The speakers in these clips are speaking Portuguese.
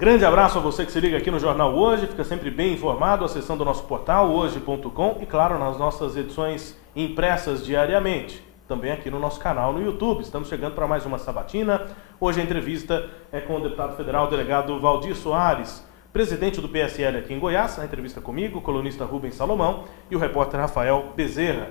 Grande abraço a você que se liga aqui no Jornal Hoje, fica sempre bem informado, acessando o nosso portal hoje.com e, claro, nas nossas edições impressas diariamente, também aqui no nosso canal no YouTube. Estamos chegando para mais uma sabatina. Hoje a entrevista é com o deputado federal, delegado Valdir Soares, presidente do PSL aqui em Goiás. A entrevista comigo, o colunista Rubens Salomão e o repórter Rafael Bezerra.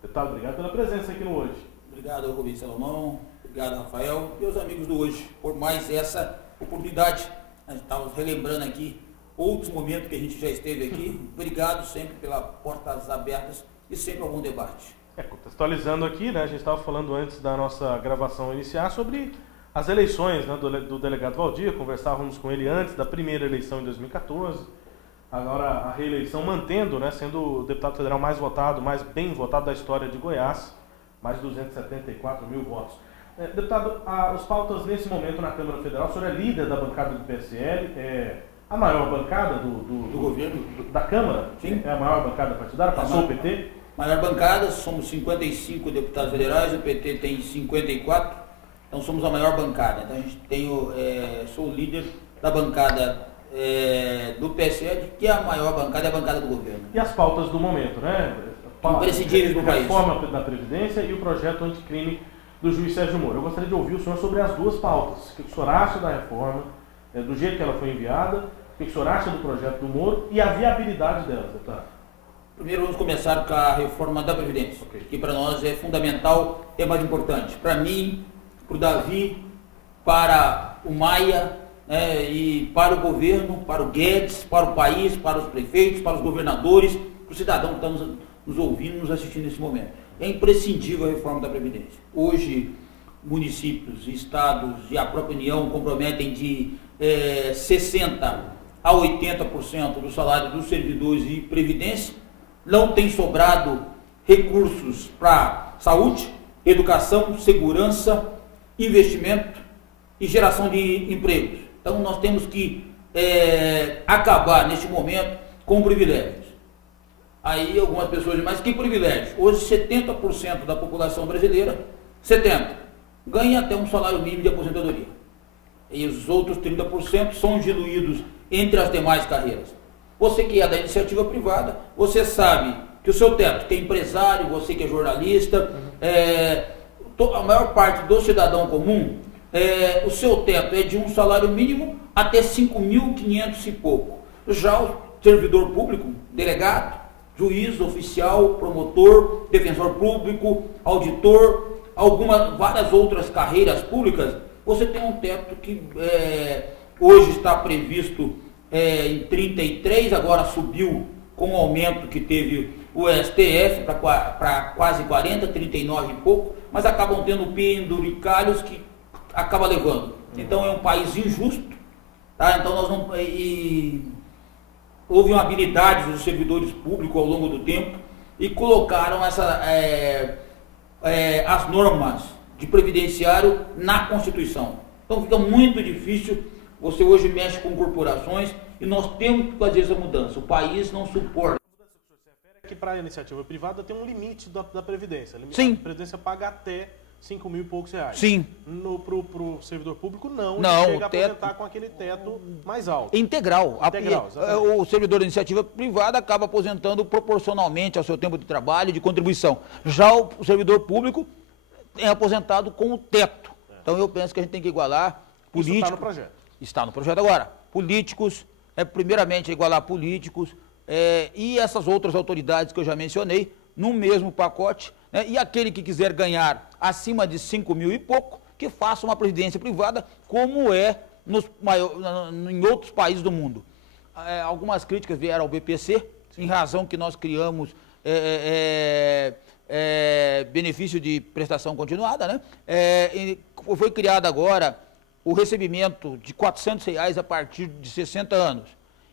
Deputado, obrigado pela presença aqui no Hoje. Obrigado, Rubens Salomão. Obrigado, Rafael. E os amigos do Hoje, por mais essa oportunidade. A gente estava relembrando aqui outros momentos que a gente já esteve aqui. Obrigado sempre pelas portas abertas e sempre algum debate. Contextualizando aqui, né, a gente estava falando antes da nossa gravação iniciar sobre as eleições, né, do delegado Valdir. Conversávamos com ele antes da primeira eleição em 2014. Agora a reeleição mantendo, né, sendo o deputado federal mais votado, mais bem votado da história de Goiás. Mais de 274 mil votos. Deputado, as pautas nesse momento na Câmara Federal, o senhor é líder da bancada do PSL, é a maior bancada do governo, da Câmara? Sim. É a maior bancada partidária, passou o PT? Maior bancada, somos 55 deputados federais, o PT tem 54, então somos a maior bancada. Então a gente tem, sou o líder da bancada do PSL, que é a maior bancada, é a bancada do governo. E as pautas do momento, né? Imprescindíveis do país. Reforma da Previdência e o projeto anticrime do juiz Sérgio Moro. Eu gostaria de ouvir o senhor sobre as duas pautas. O que o senhor acha da reforma, do jeito que ela foi enviada, o que o senhor acha do projeto do Moro e a viabilidade dela, deputado? Primeiro vamos começar com a reforma da Previdência, que para nós é fundamental, é mais importante. Para mim, para o Davi, para o Maia, e para o governo, para o Guedes, para o país, para os prefeitos, para os governadores, para o cidadão que está nos ouvindo, nos assistindo nesse momento. É imprescindível a reforma da Previdência. Hoje, municípios, estados e a própria União comprometem de 60% a 80% do salário dos servidores e Previdência. Não tem sobrado recursos para saúde, educação, segurança, investimento e geração de empregos. Então, nós temos que acabar, neste momento, com privilégios. Aí algumas pessoas dizem, mas que privilégio? Hoje 70% da população brasileira, 70%, ganha até um salário mínimo de aposentadoria. E os outros 30% são diluídos entre as demais carreiras. Você que é da iniciativa privada, você sabe que o seu teto, que é empresário, você que é jornalista, a maior parte do cidadão comum, o seu teto é de um salário mínimo até 5.500 e pouco. Já o servidor público, delegado, juiz, oficial, promotor, defensor público, auditor, várias outras carreiras públicas, você tem um teto que hoje está previsto em 33, agora subiu com o aumento que teve o STF para quase 40, 39 e pouco, mas acabam tendo penduricalhos que acaba levando. Então é um país injusto, tá? Então nós não... Houve uma habilidade dos servidores públicos ao longo do tempo e colocaram as normas de previdenciário na Constituição. Então fica muito difícil, você hoje mexe com corporações e nós temos que fazer essa mudança. O país não suporta. Que para a iniciativa privada tem um limite da Previdência. Sim. A Previdência paga até 5 mil e poucos reais. Sim. Pro servidor público, não chega a aposentar com aquele teto mais alto. Integral. Exatamente. O servidor da iniciativa privada acaba aposentando proporcionalmente ao seu tempo de trabalho e de contribuição. Já o servidor público é aposentado com o teto. Então eu penso que a gente tem que igualar políticos. Isso está no projeto. Está no projeto agora. Políticos, primeiramente igualar políticos e essas outras autoridades que eu já mencionei no mesmo pacote. E aquele que quiser ganhar acima de 5 mil e pouco, que faça uma previdência privada, como é em outros países do mundo. Algumas críticas vieram ao BPC, em razão que nós criamos benefício de prestação continuada, né? Foi criado agora o recebimento de R$400 a partir de 60 anos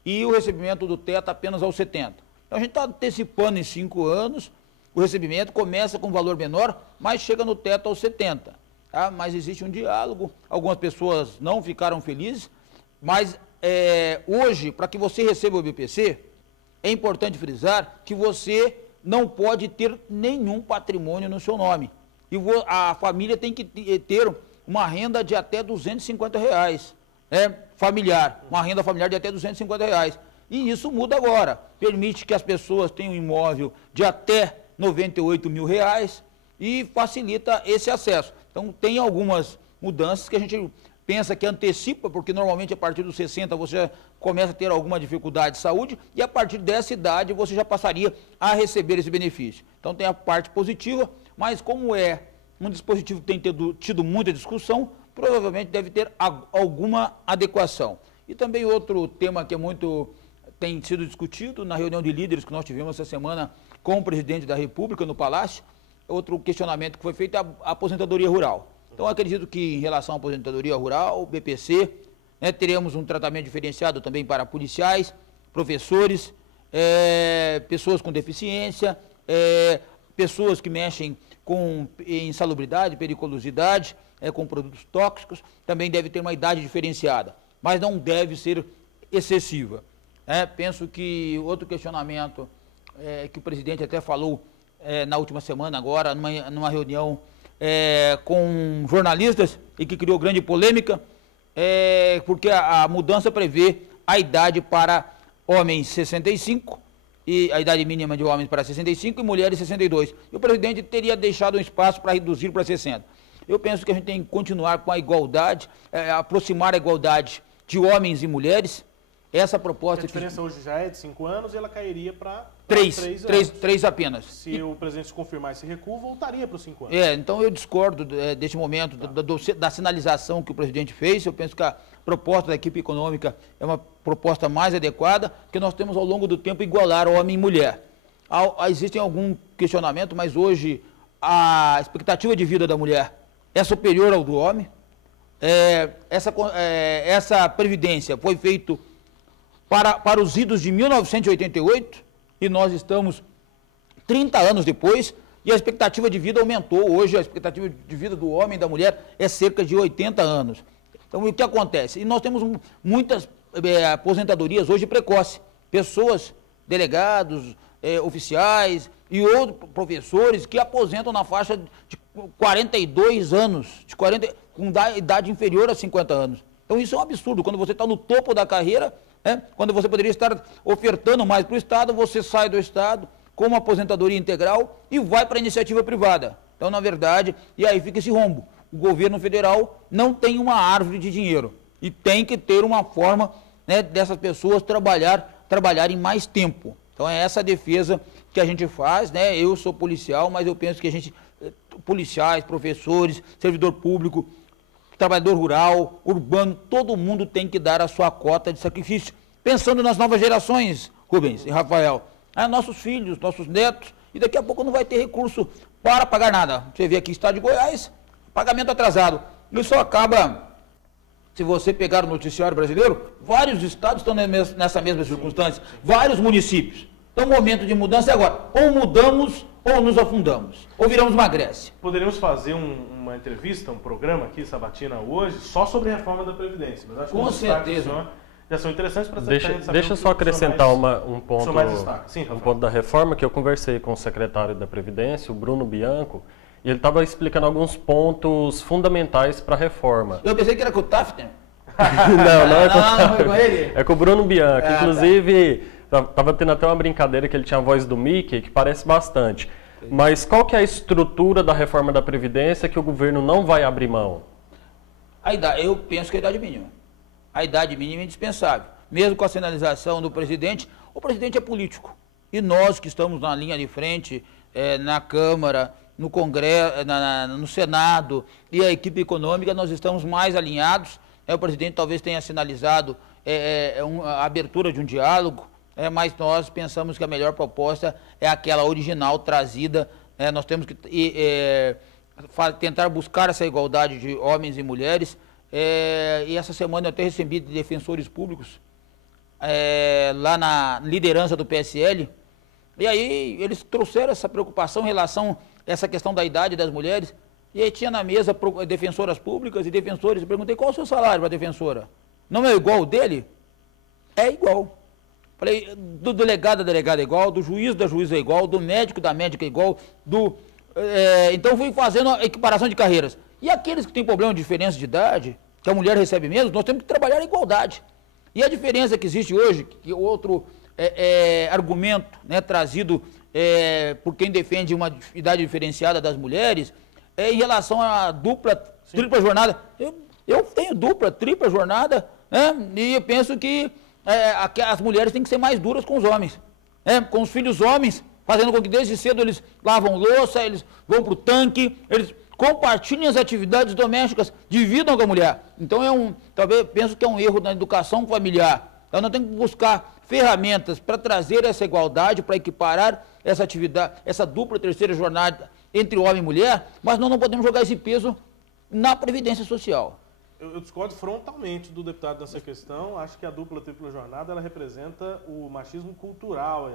e o recebimento do teto apenas aos 70. Então a gente está antecipando em 5 anos. O recebimento começa com um valor menor, mas chega no teto aos 70. Tá? Mas existe um diálogo, algumas pessoas não ficaram felizes, mas hoje, para que você receba o BPC, é importante frisar que você não pode ter nenhum patrimônio no seu nome. E a família tem que ter uma renda de até R$250. familiar, uma renda familiar de até R$250. E isso muda agora. Permite que as pessoas tenham um imóvel de até R$98 mil e facilita esse acesso. Então, tem algumas mudanças que a gente pensa que antecipa, porque normalmente a partir dos 60 você começa a ter alguma dificuldade de saúde e a partir dessa idade você já passaria a receber esse benefício. Então, tem a parte positiva, mas como é um dispositivo que tem tido muita discussão, provavelmente deve ter alguma adequação. E também outro tema que tem sido discutido na reunião de líderes que nós tivemos essa semana com o presidente da República no Palácio, outro questionamento que foi feito é a aposentadoria rural. Então, acredito que em relação à aposentadoria rural, BPC, teremos um tratamento diferenciado também para policiais, professores, pessoas com deficiência, pessoas que mexem com insalubridade, periculosidade, com produtos tóxicos, também deve ter uma idade diferenciada, mas não deve ser excessiva. Penso que outro questionamento que o presidente até falou na última semana agora, numa reunião com jornalistas e que criou grande polêmica, porque a mudança prevê a idade para homens 65, e a idade mínima de homens para 65 e mulheres 62. E o presidente teria deixado um espaço para reduzir para 60. Eu penso que a gente tem que continuar com a igualdade, aproximar a igualdade de homens e mulheres. Essa proposta... A diferença hoje já é de 5 anos e ela cairia para 3 apenas. Se o presidente confirmar esse recuo, voltaria para os 5 anos. Então eu discordo deste momento, da sinalização que o presidente fez. Eu penso que a proposta da equipe econômica é uma proposta mais adequada, porque nós temos ao longo do tempo igualar homem e mulher. Existem algum questionamento, mas hoje a expectativa de vida da mulher é superior ao do homem. Essa previdência foi feita para os idos de 1988 e nós estamos 30 anos depois e a expectativa de vida aumentou. Hoje a expectativa de vida do homem e da mulher é cerca de 80 anos. Então o que acontece? E nós temos muitas aposentadorias hoje precoces. Pessoas, delegados, oficiais e outros professores que aposentam na faixa de 42 anos, com idade inferior a 50 anos. Então isso é um absurdo. Quando você está no topo da carreira, quando você poderia estar ofertando mais para o Estado, você sai do Estado com uma aposentadoria integral e vai para a iniciativa privada. Então, na verdade, e aí fica esse rombo. O governo federal não tem uma árvore de dinheiro e tem que ter uma forma dessas pessoas trabalharem mais tempo. Então, é essa a defesa que a gente faz, Eu sou policial, mas eu penso que policiais, professores, servidor público, trabalhador rural, urbano, todo mundo tem que dar a sua cota de sacrifício. Pensando nas novas gerações, Rubens e Rafael, nossos filhos, nossos netos, e daqui a pouco não vai ter recurso para pagar nada. Você vê aqui, estado de Goiás, pagamento atrasado. Isso acaba, se você pegar o noticiário brasileiro, vários estados estão nessa mesma circunstância, vários municípios. Então o momento de mudança é agora. Ou mudamos ou nos afundamos, ou viramos uma Grécia. Poderíamos fazer uma entrevista, um programa aqui, Sabatina, hoje, só sobre a reforma da Previdência. Mas acho que com certeza. Já são interessantes para Deixa eu só acrescentar um ponto da reforma, que eu conversei com o secretário da Previdência, o Bruno Bianco, e ele estava explicando alguns pontos fundamentais para a reforma. Eu pensei que era com o Tafner. Não é com ele. É com o Bruno Bianco. Inclusive, estava tendo até uma brincadeira que ele tinha a voz do Mickey, que parece bastante. Mas qual que é a estrutura da reforma da Previdência que o governo não vai abrir mão? Eu penso que a idade mínima. A idade mínima é indispensável. Mesmo com a sinalização do presidente, o presidente é político. E nós que estamos na linha de frente, na Câmara, no Congresso, no Senado e a equipe econômica, nós estamos mais alinhados. O presidente talvez tenha sinalizado a abertura de um diálogo, mas nós pensamos que a melhor proposta é aquela original trazida. Nós temos que tentar buscar essa igualdade de homens e mulheres. E essa semana eu até recebi de defensores públicos lá na liderança do PSL, e aí eles trouxeram essa preocupação em relação a essa questão da idade das mulheres, e aí tinha na mesa defensoras públicas e defensores. Eu perguntei: qual é o seu salário para defensora? Não é igual o dele? É igual. Falei: do delegado da delegada é igual, do juiz da juíza é igual, do médico da médica é igual, então fui fazendo a equiparação de carreiras. E aqueles que têm problema de diferença de idade, que a mulher recebe menos, nós temos que trabalhar a igualdade. E a diferença que existe hoje, que outro argumento, né, trazido por quem defende uma idade diferenciada das mulheres, é em relação à dupla, tripla jornada. Eu tenho dupla, tripla jornada, né, e eu penso que as mulheres têm que ser mais duras com os homens, né, com os filhos homens, fazendo com que desde cedo eles lavam louça, eles vão para o tanque, eles compartilhem as atividades domésticas, dividam com a mulher. Então talvez penso que é um erro na educação familiar. Então nós temos que buscar ferramentas para trazer essa igualdade, para equiparar essa atividade, essa dupla terceira jornada entre homem e mulher, mas nós não podemos jogar esse peso na Previdência Social. Eu discordo frontalmente do deputado nessa questão. Acho que a dupla tripla jornada ela representa o machismo cultural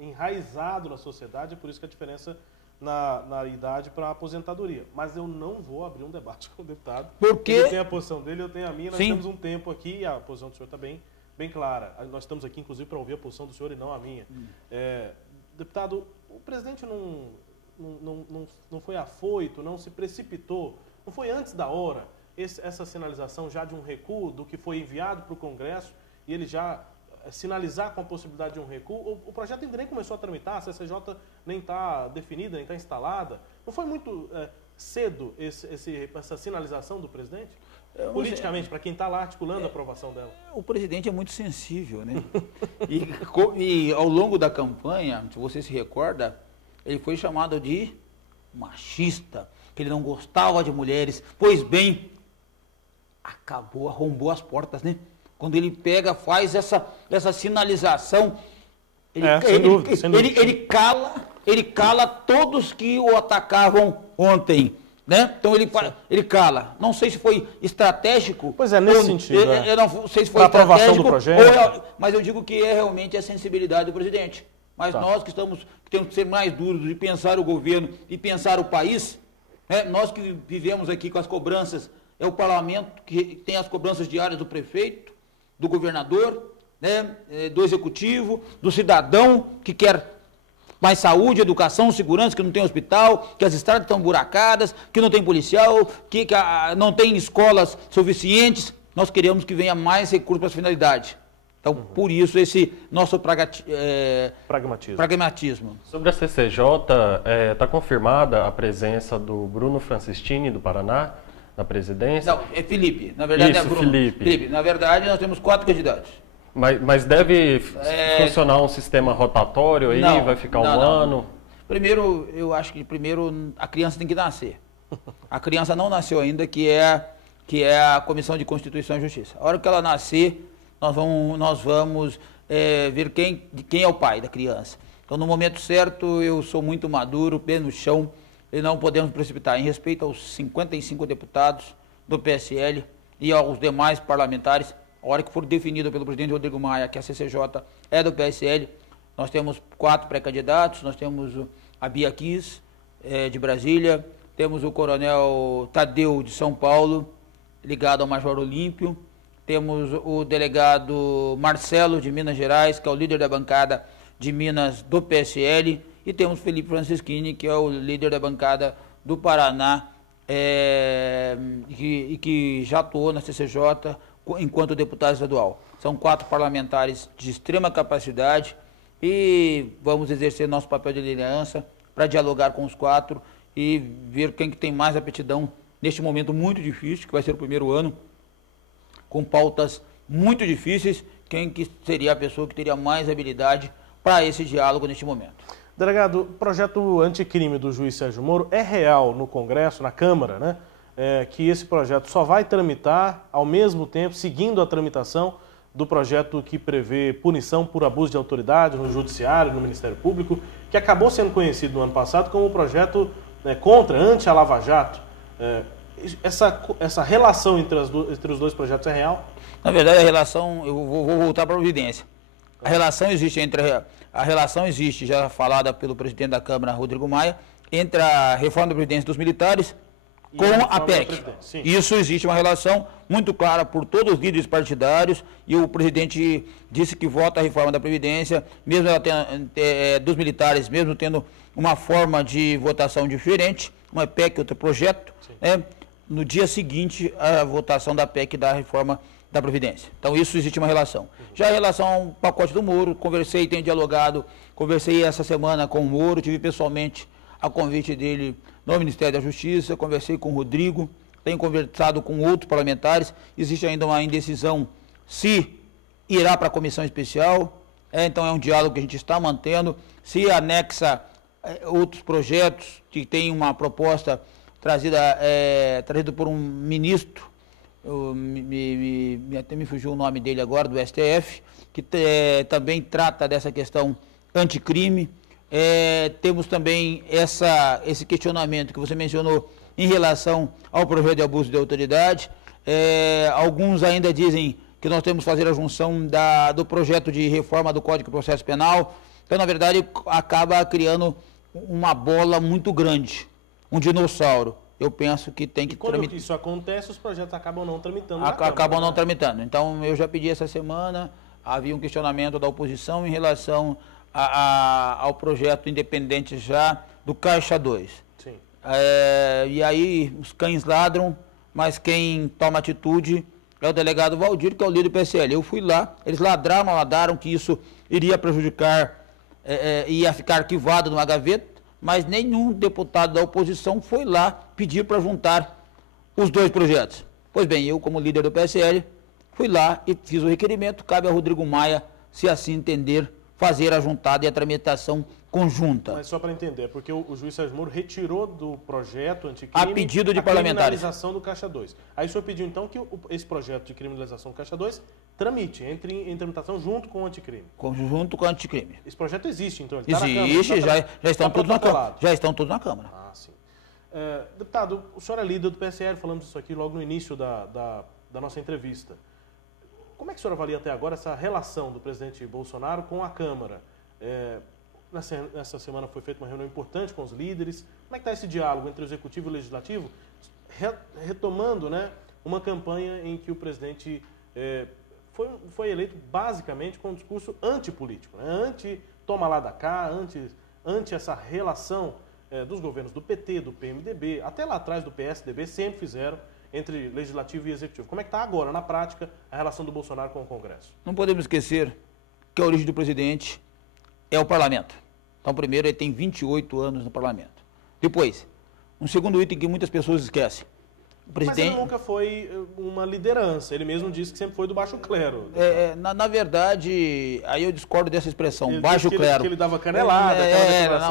enraizado na sociedade, por isso que a diferença na idade para a aposentadoria. Mas eu não vou abrir um debate com o deputado. Porque ele tem a posição dele, eu tenho a minha. Nós Sim. temos um tempo aqui e a posição do senhor está bem clara. Nós estamos aqui, inclusive, para ouvir a posição do senhor e não a minha. Deputado, o presidente não foi afoito, não se precipitou, não foi antes da hora essa sinalização já de um recuo do que foi enviado para o Congresso e ele já sinalizar com a possibilidade de um recuo? O projeto ainda nem começou a tramitar, a CCJ nem está definida, nem está instalada. Não foi muito cedo essa sinalização do presidente? Politicamente, para quem está lá articulando a aprovação dela. O presidente é muito sensível, né? e ao longo da campanha, se você se recorda, ele foi chamado de machista, que ele não gostava de mulheres. Pois bem, arrombou as portas, né? Quando ele faz essa sinalização, ele cala todos que o atacavam ontem. Né? Então ele cala. Não sei se foi estratégico. Pois é, nesse sentido. Eu não sei se foi aprovação do projeto. Mas eu digo que é realmente a sensibilidade do presidente. Mas nós que temos que ser mais duros e pensar o governo e pensar o país, né? Nós que vivemos aqui com as cobranças, é o parlamento que tem as cobranças diárias do prefeito, do governador, né? Do executivo, do cidadão que quer mais saúde, educação, segurança, que não tem hospital, que as estradas estão buracadas, que não tem policial, que não tem escolas suficientes. Nós queremos que venha mais recursos para essa finalidade. Então, por isso, esse nosso pragmatismo. Sobre a CCJ, está confirmada a presença do Bruno Francistini, do Paraná, na presidência? Não, é Felipe. Na verdade, isso, é Bruno. Felipe. Na verdade, nós temos 4 candidatos. Mas deve funcionar um sistema rotatório aí? Não, vai ficar um ano? Primeiro, eu acho que a criança tem que nascer. A criança não nasceu ainda, que é a Comissão de Constituição e Justiça. A hora que ela nascer, nós vamos ver quem é o pai da criança. Então, no momento certo, eu sou muito maduro, pé no chão, e não podemos precipitar. Em respeito aos 55 deputados do PSL e aos demais parlamentares, a hora que for definida pelo presidente Rodrigo Maia que a CCJ é do PSL, nós temos 4 pré-candidatos, nós temos a Bia Kiss, de Brasília, temos o coronel Tadeu, de São Paulo, ligado ao Major Olímpio, temos o delegado Marcelo, de Minas Gerais, que é o líder da bancada de Minas do PSL, e temos Felipe Francischini, que é o líder da bancada do Paraná, que já atuou na CCJ, enquanto deputado estadual. São 4 parlamentares de extrema capacidade e vamos exercer nosso papel de liderança para dialogar com os 4 e ver quem que tem mais aptidão neste momento muito difícil, que vai ser o primeiro ano, com pautas muito difíceis, quem que seria a pessoa que teria mais habilidade para esse diálogo neste momento. Delegado, o projeto anticrime do juiz Sérgio Moro é real no Congresso, na Câmara, né? Que esse projeto só vai tramitar ao mesmo tempo, seguindo a tramitação do projeto que prevê punição por abuso de autoridade no Judiciário, no Ministério Público, que acabou sendo conhecido no ano passado como o projeto anti a Lava Jato. Essa relação entre os dois projetos é real? Na verdade, a relação, eu vou voltar para a Previdência. A relação existe, já falada pelo presidente da Câmara, Rodrigo Maia, entre a reforma da Previdência dos militares com a PEC. Isso existe uma relação muito clara por todos os líderes partidários e o presidente disse que vota a reforma da Previdência, mesmo ela dos militares, mesmo tendo uma forma de votação diferente, uma PEC, outro projeto, no dia seguinte à votação da PEC da reforma da Previdência. Então, isso existe uma relação. Já em relação ao pacote do Moro, conversei, tenho dialogado, conversei essa semana com o Moro, tive pessoalmente a convite dele no Ministério da Justiça, conversei com o Rodrigo, tenho conversado com outros parlamentares, existe ainda uma indecisão se irá para a comissão especial, então é um diálogo que a gente está mantendo, se anexa outros projetos que tem uma proposta trazida por um ministro, até me fugiu o nome dele agora, do STF, que também trata dessa questão anticrime. Temos também esse questionamento que você mencionou em relação ao projeto de abuso de autoridade. Alguns ainda dizem que nós temos que fazer a junção do projeto de reforma do Código de Processo Penal. Então, na verdade, acaba criando uma bola muito grande, um dinossauro. Eu penso que tem que tramitar. Quando isso acontece, os projetos acabam não tramitando. Acabam não tramitando. Então, eu já pedi essa semana, havia um questionamento da oposição em relação ao projeto independente já do Caixa 2. Sim. E aí os cães ladram, mas quem toma atitude é o delegado Valdir, que é o líder do PSL. Eu fui lá, eles ladraram que isso iria prejudicar, ia ficar arquivado numa gaveta, mas nenhum deputado da oposição foi lá pedir para juntar os dois projetos. Pois bem, eu, como líder do PSL, fui lá e fiz o requerimento, cabe ao Rodrigo Maia, se assim entender, fazer a juntada e a tramitação conjunta. Mas só para entender, porque o juiz Sérgio Moro retirou do projeto anticrime a pedido de parlamentares. Criminalização do Caixa 2. Aí o senhor pediu então que esse projeto de criminalização do Caixa 2 tramite, entre em tramitação junto com o anticrime. Junto com o anticrime. Esse projeto existe, então? Ele existe, já estão todos na Câmara. Já estão todos na Câmara. Ah, sim. Deputado, o senhor é líder do PSL, falamos isso aqui logo no início da nossa entrevista. Como é que o senhor avalia até agora essa relação do presidente Bolsonaro com a Câmara? Nessa semana foi feita uma reunião importante com os líderes. Como é que está esse diálogo entre o Executivo e o Legislativo? Retomando, né, uma campanha em que o presidente foi eleito basicamente com um discurso antipolítico, né? Anti-toma lá da cá, anti essa relação dos governos do PT, do PMDB, até lá atrás do PSDB, sempre fizeram entre Legislativo e Executivo. Como é que está agora, na prática, a relação do Bolsonaro com o Congresso? Não podemos esquecer que a origem do presidente é o parlamento. Então, primeiro, ele tem 28 anos no parlamento. Depois, um segundo item que muitas pessoas esquecem. O presidente... Mas ele nunca foi uma liderança. Ele mesmo disse que sempre foi do baixo clero. Na verdade, aí eu discordo dessa expressão, ele baixo clero. Que ele dava canelada.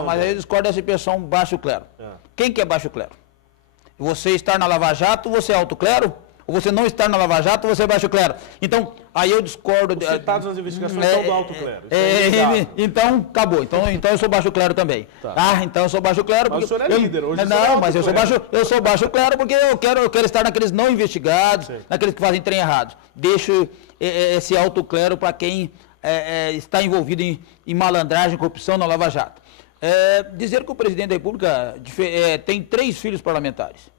Mas aí eu discordo dessa expressão, baixo clero. Quem que é baixo clero? Você estar na Lava Jato, você é alto clero? Ou você não estar na Lava Jato, você é baixo clero? Então, aí eu discordo... Os citados nas investigações são do alto clero. Então, acabou. Então eu sou baixo clero também. Tá. Então eu sou baixo clero... Mas o senhor é líder. Hoje não, mas eu sou baixo clero porque eu quero estar naqueles não investigados, naqueles que fazem trem errado. Deixo esse alto clero para quem está envolvido em malandragem, corrupção na Lava Jato. Dizer que o presidente da República tem 3 filhos parlamentares.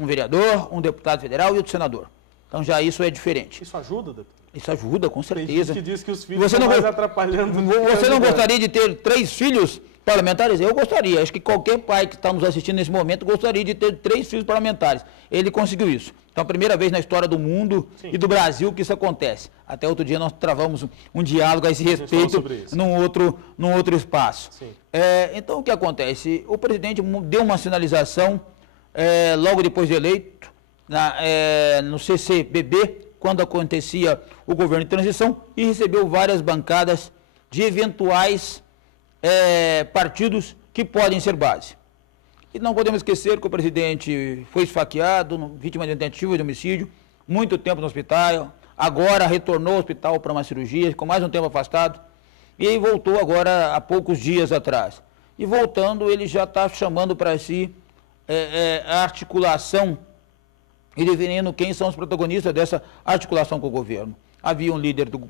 Um vereador, um deputado federal e outro senador. Então já isso é diferente. Isso ajuda, deputado? Isso ajuda, com certeza. Tem gente que diz que os filhos estão mais atrapalhando. Você não gostaria de ter 3 filhos parlamentares? Eu gostaria. Acho que qualquer pai que está nos assistindo nesse momento gostaria de ter 3 filhos parlamentares. Ele conseguiu isso. Então, a primeira vez na história do mundo e do Brasil que isso acontece. Até outro dia nós travamos um diálogo a esse respeito num outro espaço. Então, o que acontece? O presidente deu uma sinalização logo depois de eleito, no CCBB, quando acontecia o governo de transição, e recebeu várias bancadas de eventuais partidos que podem ser base. E não podemos esquecer que o presidente foi esfaqueado, vítima de tentativa de homicídio, muito tempo no hospital, agora retornou ao hospital para uma cirurgia, ficou mais um tempo afastado, e aí voltou agora há poucos dias atrás. E voltando, ele já está chamando para si a articulação e definindo quem são os protagonistas dessa articulação com o governo. Havia um líder do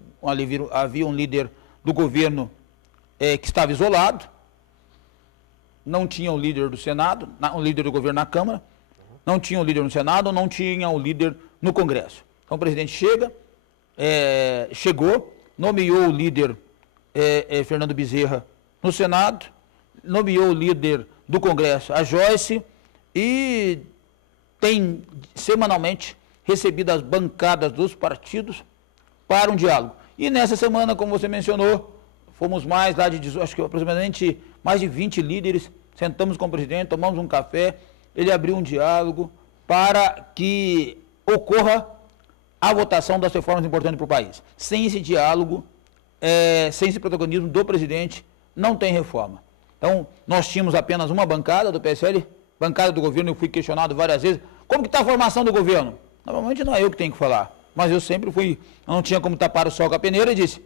governo que estava isolado, não tinha um líder do Senado, um líder do governo na Câmara, não tinha um líder no Senado, não tinha um líder no Congresso. Então o presidente chegou, nomeou o líder Fernando Bezerra no Senado, nomeou o líder do Congresso, a Joyce, e tem semanalmente recebido as bancadas dos partidos para um diálogo. E nessa semana, como você mencionou, fomos mais lá de, acho que aproximadamente mais de 20 líderes, sentamos com o presidente, tomamos um café, ele abriu um diálogo para que ocorra a votação das reformas importantes para o país. Sem esse diálogo, sem esse protagonismo do presidente, não tem reforma. Então, nós tínhamos apenas uma bancada do PSL, bancada do governo, eu fui questionado várias vezes, como que está a formação do governo? Normalmente não é eu que tenho que falar, mas eu sempre fui, não tinha como tapar o sol com a peneira e disse,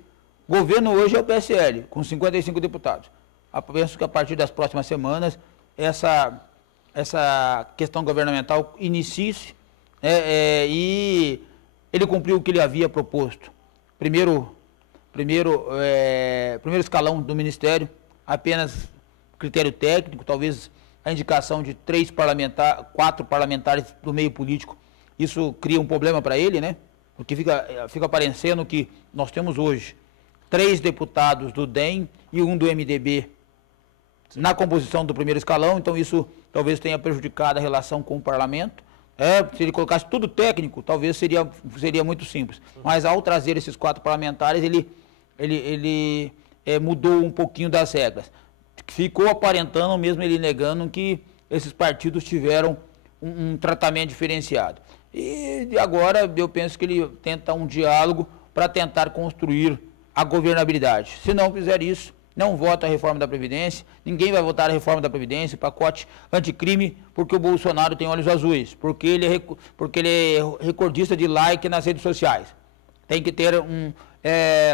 governo hoje é o PSL, com 55 deputados. Eu penso que a partir das próximas semanas, essa questão governamental inicie-se e ele cumpriu o que ele havia proposto. Primeiro escalão do Ministério, apenas critério técnico, talvez a indicação de 4 parlamentares do meio político. Isso cria um problema para ele, né? Porque fica parecendo que nós temos hoje 3 deputados do DEM e 1 do MDB na composição do primeiro escalão, então isso talvez tenha prejudicado a relação com o parlamento. Se ele colocasse tudo técnico, talvez seria muito simples. Mas ao trazer esses 4 parlamentares, ele mudou um pouquinho das regras. Ficou aparentando, mesmo ele negando, que esses partidos tiveram um tratamento diferenciado. E agora eu penso que ele tenta um diálogo para tentar construir a governabilidade. Se não fizer isso, não vota a reforma da Previdência, ninguém vai votar a reforma da Previdência, pacote anticrime, porque o Bolsonaro tem olhos azuis, porque ele é recordista de like nas redes sociais. Tem que ter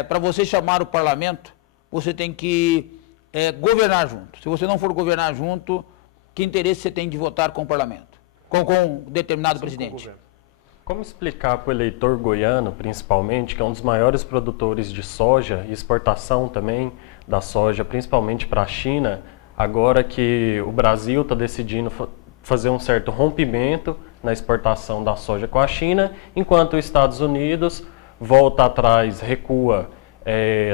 para você chamar o parlamento, você tem que governar junto. Se você não for governar junto, que interesse você tem de votar com o parlamento, com determinado presidente? Como explicar para o eleitor goiano, principalmente, que é um dos maiores produtores de soja e exportação também da soja, principalmente para a China, agora que o Brasil está decidindo fazer um certo rompimento na exportação da soja com a China, enquanto os Estados Unidos volta atrás, recua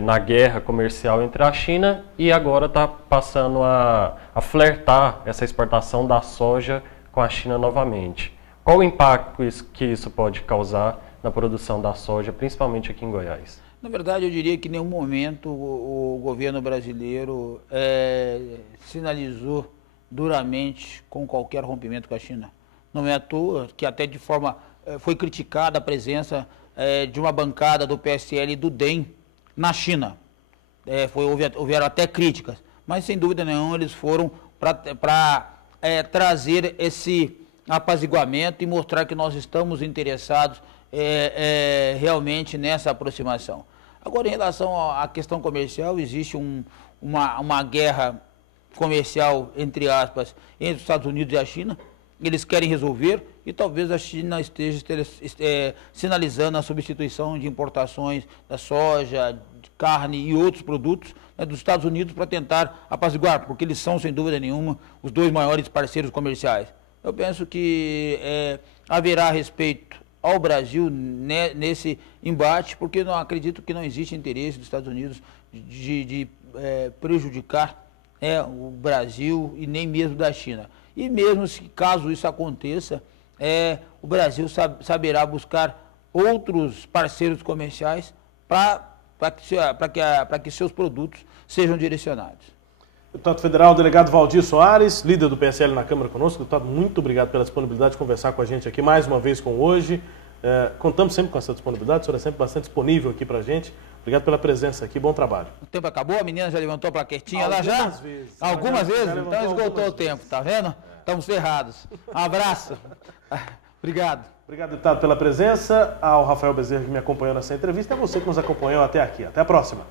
na guerra comercial entre a China e agora está passando a flertar essa exportação da soja com a China novamente. Qual o impacto que isso pode causar na produção da soja, principalmente aqui em Goiás? Na verdade, eu diria que em nenhum momento o governo brasileiro sinalizou duramente com qualquer rompimento com a China. Não é à toa que até de forma foi criticada a presença de uma bancada do PSL e do DEM na China. Houveram até críticas, mas sem dúvida nenhuma eles foram para trazer esse apaziguamento e mostrar que nós estamos interessados realmente nessa aproximação. Agora, em relação à questão comercial, existe uma guerra comercial, entre aspas, entre os Estados Unidos e a China. Eles querem resolver e talvez a China esteja sinalizando a substituição de importações da soja, de carne e outros produtos dos Estados Unidos para tentar apaziguar, porque eles são, sem dúvida nenhuma, os 2 maiores parceiros comerciais. Eu penso que haverá respeito ao Brasil nesse embate, porque não acredito que não existe interesse dos Estados Unidos de prejudicar o Brasil e nem mesmo da China. E mesmo caso isso aconteça, o Brasil saberá buscar outros parceiros comerciais para que seus produtos sejam direcionados. Deputado Federal, delegado Valdir Soares, líder do PSL na Câmara conosco. Deputado, muito obrigado pela disponibilidade de conversar com a gente aqui mais uma vez com Hoje. Contamos sempre com essa disponibilidade, o senhor é sempre bastante disponível aqui para a gente. Obrigado pela presença aqui, bom trabalho. O tempo acabou, a menina já levantou a plaquetinha lá já? Algumas vezes? Então esgotou o tempo, tá vendo? Estamos ferrados. Um abraço. Obrigado. Obrigado, deputado, pela presença. Ao Rafael Bezerra que me acompanhou nessa entrevista e a você que nos acompanhou até aqui. Até a próxima.